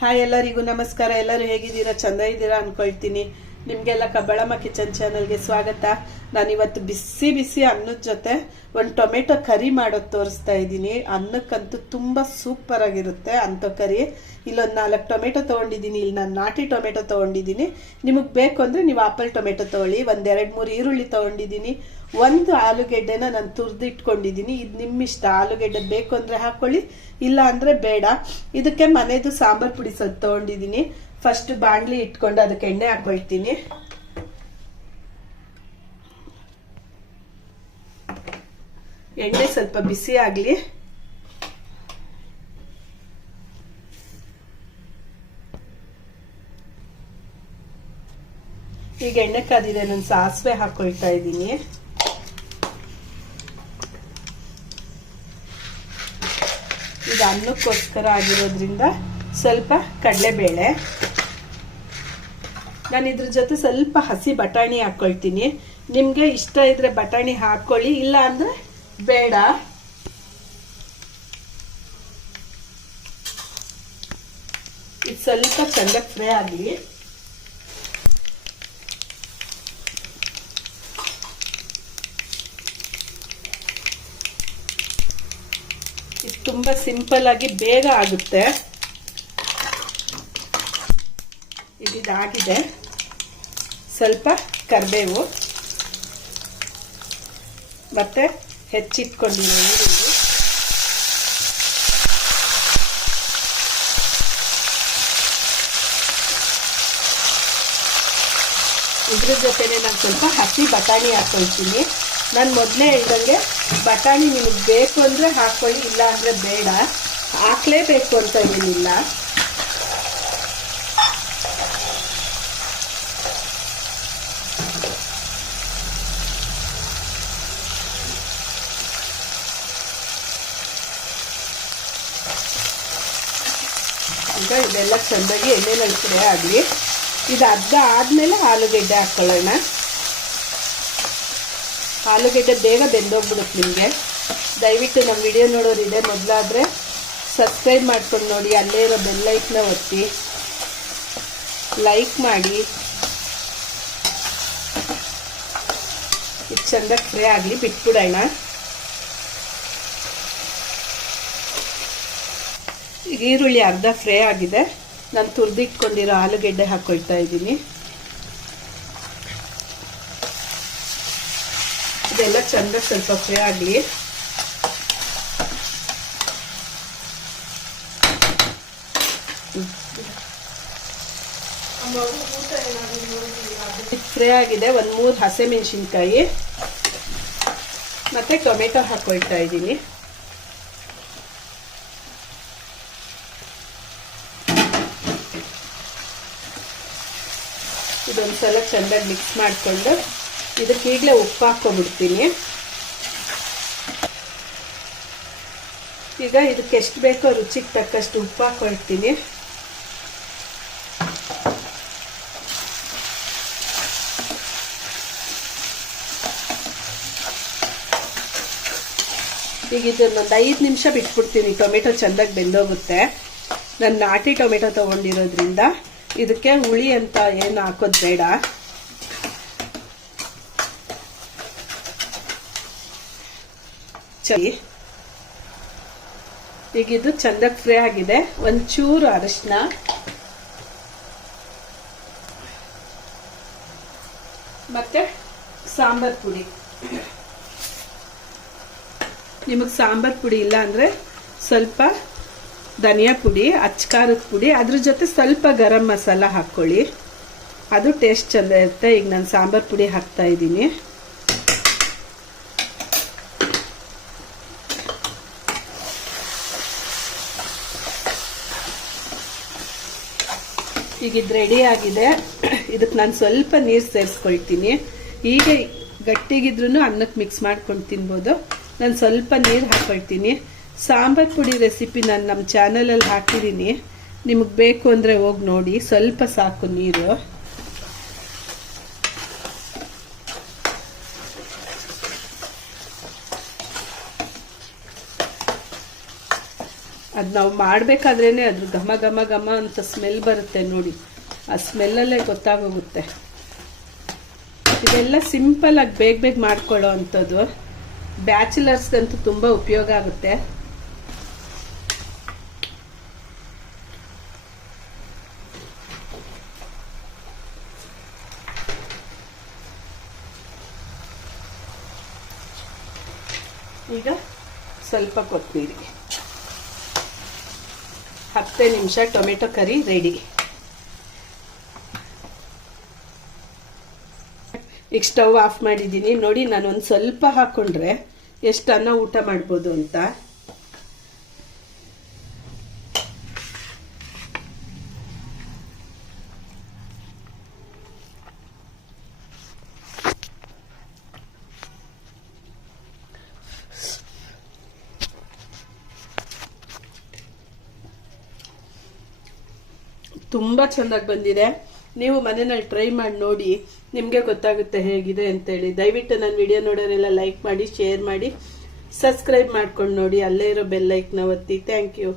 Hi ಎಲ್ಲರಿಗೂ ನಮಸ್ಕಾರ. ಎಲ್ಲರೂ ಹೇಗಿದ್ದೀರಾ? ಚಂದ ಇದ್ದೀರಾ ಅನ್ಕೊಳ್ತೀನಿ. ನಿಮಗೆಲ್ಲ ಕಬ್ಬಳಮ್ಮ ಕಿಚನ್ ಚಾನಲ್ಗೆ ಸ್ವಾಗತ. ನಾನಿವತ್ತು ಬಿಸಿ ಬಿಸಿ ಅನ್ನದ ಜೊತೆ ಒಂದು ಟೊಮೆಟೊ ಕರಿ ಮಾಡೋದು ತೋರಿಸ್ತಾ ಇದ್ದೀನಿ. ಅನ್ನಕ್ಕಂತೂ ತುಂಬ ಸೂಪರ್ ಆಗಿರುತ್ತೆ ಅಂಥ ಕರಿ. ಇಲ್ಲೊಂದು 4 ಟೊಮೆಟೊ ತೊಗೊಂಡಿದ್ದೀನಿ. ಇಲ್ಲಿ ನಾನು ನಾಟಿ ಟೊಮೆಟೊ ತೊಗೊಂಡಿದ್ದೀನಿ. ನಿಮಗೆ ಬೇಕು ಅಂದರೆ ನೀವು ಆಪಲ್ ಟೊಮೆಟೊ ತೊಗೊಳ್ಳಿ. ಒಂದು 2-3 ಈರುಳ್ಳಿ ತೊಗೊಂಡಿದ್ದೀನಿ. ಒಂದು ಆಲೂಗೆಡ್ಡೆನ ನಾನು ತುರಿದಿಟ್ಕೊಂಡಿದ್ದೀನಿ. ಇದು ನಿಮ್ಮಿಷ್ಟ. ಆಲೂಗೆಡ್ಡೆ ಬೇಕು ಅಂದರೆ ಹಾಕೊಳ್ಳಿ, ಇಲ್ಲ ಅಂದರೆ ಬೇಡ. ಇದಕ್ಕೆ ಮನೆದು ಸಾಂಬಾರ್ ಪುಡಿ ಸ್ವಲ್ಪ ತೊಗೊಂಡಿದ್ದೀನಿ. ಫಸ್ಟ್ ಬಾಣಲಿ ಇಟ್ಕೊಂಡು ಅದಕ್ಕೆ ಎಣ್ಣೆ ಹಾಕೊಳ್ತೀನಿ. ಎಣ್ಣೆ ಸ್ವಲ್ಪ ಬಿಸಿ ಆಗಲಿ. ಈಗ ಎಣ್ಣೆ ಕಾದಿದೆ, ನಾನು ಸಾಸಿವೆ ಹಾಕೊಳ್ತಾ ಇದ್ದೀನಿ. ಇದು ಅನ್ನಕ್ಕೋಸ್ಕರ ಆಗಿರೋದ್ರಿಂದ ಸ್ವಲ್ಪ ಕಡಲೆಬೇಳೆ. ನಾನು ಇದ್ರ ಜೊತೆ ಸ್ವಲ್ಪ ಹಸಿ ಬಟಾಣಿ ಹಾಕೊಳ್ತೀನಿ. ನಿಮಗೆ ಇಷ್ಟ ಇದ್ರೆ ಬಟಾಣಿ ಹಾಕೊಳ್ಳಿ, ಇಲ್ಲ ಅಂದ್ರೆ ಬೇಡ. ಇದು ಸ್ವಲ್ಪ ಚೆನ್ನಾಗಿ ಫ್ರೈ ಆಗಲಿ. ಇದು ತುಂಬಾ ಸಿಂಪಲ್ ಆಗಿ ಬೇಗ ಆಗುತ್ತೆ. ಇದಾಗಿದೆ. ಸ್ವಲ್ಪ ಕರಿಬೇವು ಮತ್ತೆ ಹೆಚ್ಚಿಟ್ಕೊಂಡಿರೋ ಈರುಳ್ಳಿ, ಇದ್ರ ಜೊತೆನೆ ನಾನು ಸ್ವಲ್ಪ ಹಸಿ ಬಟಾಣಿ ಹಾಕೊಳ್ತೀನಿ. ನಾನು ಮೊದಲೇ ಹೇಳ್ದಂಗೆ ಬಟಾಣಿ ನಿಮಗೆ ಬೇಕು ಅಂದರೆ ಹಾಕೊಳ್ಳಿ, ಇಲ್ಲ ಅಂದರೆ ಬೇಡ. ಹಾಕ್ಲೇಬೇಕು ಅಂತ ಏನಿಲ್ಲ. ಈಗ ಇದೆಲ್ಲ ಚೆನ್ನಾಗಿ ಎಣ್ಣೆನಲ್ಲಿ ಫ್ರೈ ಆಗಲಿ. ಇದು ಅರ್ಧ ಆದಮೇಲೆ ಆಲೂಗೆಡ್ಡೆ ಹಾಕ್ಕೊಳ್ಳೋಣ. ಆಲೂಗೆಡ್ಡೆ ಬೇಗ ಬೆಂದೋಗ್ಬಿಡುತ್ತೆ ನಿಮಗೆ. ದಯವಿಟ್ಟು ನಮ್ಮ ವಿಡಿಯೋ ನೋಡೋರಿದೆ ಮೊದಲಾದರೆ ಸಬ್ಸ್ಕ್ರೈಬ್ ಮಾಡ್ಕೊಂಡು ನೋಡಿ. ಅಲ್ಲೇ ಇರೋ ಬೆಲ್ ಐಕನ್ನ ಒತ್ತಿ ಲೈಕ್ ಮಾಡಿ. ಇದು ಚೆಂದಾಗಿ ಫ್ರೈ ಆಗಲಿ, ಬಿಟ್ಬಿಡೋಣ. ಈಗ ಈರುಳ್ಳಿ ಅರ್ಧ ಫ್ರೈ ಆಗಿದೆ. ನಾನು ತುರಿದಿಟ್ಕೊಂಡಿರೋ ಆಲೂಗೆಡ್ಡೆ ಹಾಕೊಳ್ತಾ ಇದ್ದೀನಿ. ಇದೆಲ್ಲ ಚೆಂದ ಸ್ವಲ್ಪ ಫ್ರೈ ಆಗಲಿ. ಫ್ರೈ ಆಗಿದೆ. 1-3 ಹಸಿಮೆಣಸಿನ್ಕಾಯಿ ಮತ್ತೆ ಟೊಮೆಟೊ ಹಾಕೊಳ್ತಾ ಇದ್ದೀನಿ. ಇದೊಂದ್ಸಲ ಚೆಂದಾಗಿ ಮಿಕ್ಸ್ ಮಾಡಿಕೊಂಡು ಇದಕ್ಕೆ ಈಗಲೇ ಉಪ್ಪು ಹಾಕ್ಕೊಂಡ್ಬಿಡ್ತೀನಿ. ಈಗ ಇದಕ್ಕೆ ಎಷ್ಟು ಬೇಕೋ ರುಚಿಗೆ ತಕ್ಕಷ್ಟು ಉಪ್ಪು ಹಾಕೊಳ್ತೀನಿ. ಈಗ ಇದನ್ನೊಂದು 5 ನಿಮಿಷ ಬಿಟ್ಬಿಡ್ತೀನಿ. ಟೊಮೆಟೊ ಚೆಂದಾಗಿ ಬೆಂದೋಗುತ್ತೆ. ನಾನು ನಾಟಿ ಟೊಮೆಟೊ ತೊಗೊಂಡಿರೋದ್ರಿಂದ ಇದಕ್ಕೆ ಹುಳಿ ಅಂತ ಏನು ಹಾಕೋದು ಬೇಡ. ಈಗ ಇದು ಚೆಂದಾಗಿ ಫ್ರೈ ಆಗಿದೆ. ಒಂಚೂರು ಅರಿಶಿನ, ಮತ್ತೆ ಸಾಂಬಾರ್ ಪುಡಿ. ನಿಮಗೆ ಸಾಂಬಾರ್ ಪುಡಿ ಇಲ್ಲ ಅಂದರೆ ಸ್ವಲ್ಪ ಧನಿಯಾ ಪುಡಿ, ಅಚ್ಕಾರದ ಪುಡಿ, ಅದ್ರ ಜೊತೆ ಸ್ವಲ್ಪ ಗರಂ ಮಸಾಲ ಹಾಕ್ಕೊಳ್ಳಿ. ಅದು ಟೇಸ್ಟ್ ಚೆಂದ ಇರುತ್ತೆ. ಈಗ ನಾನು ಸಾಂಬಾರ್ ಪುಡಿ ಹಾಕ್ತಾ ಇದ್ದೀನಿ. ಈಗ ಇದು ರೆಡಿ ಆಗಿದೆ. ಇದಕ್ಕೆ ನಾನು ಸ್ವಲ್ಪ ನೀರು ಸೇರಿಸ್ಕೊಳ್ತೀನಿ. ಈಗ ಗಟ್ಟಿಗಿದ್ರೂ ಅನ್ನಕ್ಕೆ ಮಿಕ್ಸ್ ಮಾಡ್ಕೊಂಡು ತಿನ್ಬೋದು. ನಾನು ಸ್ವಲ್ಪ ನೀರು ಹಾಕ್ಕೊಳ್ತೀನಿ. ಸಾಂಬಾರ್ ಪುಡಿ ರೆಸಿಪಿ ನಾನು ನಮ್ಮ ಚಾನಲಲ್ಲಿ ಹಾಕಿದ್ದೀನಿ. ನಿಮಗೆ ಬೇಕು ಅಂದರೆ ಹೋಗಿ ನೋಡಿ. ಸ್ವಲ್ಪ ಸಾಕು ನೀರು. ಅದನ್ನ ನಾವು ಮಾಡಬೇಕಾದ್ರೇನೆ ಅದ್ರ ಘಮ ಘಮ ಘಮ ಅಂತ ಸ್ಮೆಲ್ ಬರುತ್ತೆ ನೋಡಿ, ಆ ಸ್ಮೆಲ್ಲಲ್ಲೇ ಗೊತ್ತಾಗೋಗುತ್ತೆ. ಇದೆಲ್ಲ ಸಿಂಪಲ್ ಆಗಿ ಬೇಗ ಬೇಗ ಮಾಡ್ಕೊಳ್ಳೋ ಅಂಥದ್ದು, ಬ್ಯಾಚುಲರ್ಸ್ಗಂತೂ ತುಂಬ ಉಪಯೋಗ ಆಗುತ್ತೆ. ಈಗ ಸ್ವಲ್ಪ ಕೊತ್ತಂಬರಿ, 10 ನಿಮಿಷ ಟೊಮೆಟೊ ಕರಿ ರೆಡಿ. ಈಗ ಸ್ಟವ್ ಆಫ್ ಮಾಡಿದ್ದೀನಿ ನೋಡಿ. ನಾನು ಒಂದು ಸ್ವಲ್ಪ ಹಾಕೊಂಡ್ರೆ ಎಷ್ಟು ಅನ್ನ ಊಟ ಮಾಡ್ಬೋದು ಅಂತ. ತುಂಬ ಚೆನ್ನಾಗಿ ಬಂದಿದೆ. ನೀವು ಮನೆಯಲ್ಲಿ ಟ್ರೈ ಮಾಡಿ ನೋಡಿ, ನಿಮಗೆ ಗೊತ್ತಾಗುತ್ತೆ ಹೇಗಿದೆ ಅಂತೇಳಿ. ದಯವಿಟ್ಟು ನನ್ನ ವಿಡಿಯೋ ನೋಡೋರೆಲ್ಲ ಲೈಕ್ ಮಾಡಿ, ಶೇರ್ ಮಾಡಿ, ಸಬ್ಸ್ಕ್ರೈಬ್ ಮಾಡ್ಕೊಂಡು ನೋಡಿ. ಅಲ್ಲೇ ಇರೋ ಬೆಲ್ ಐಕನ್ನ ಒತ್ತಿ. Thank you.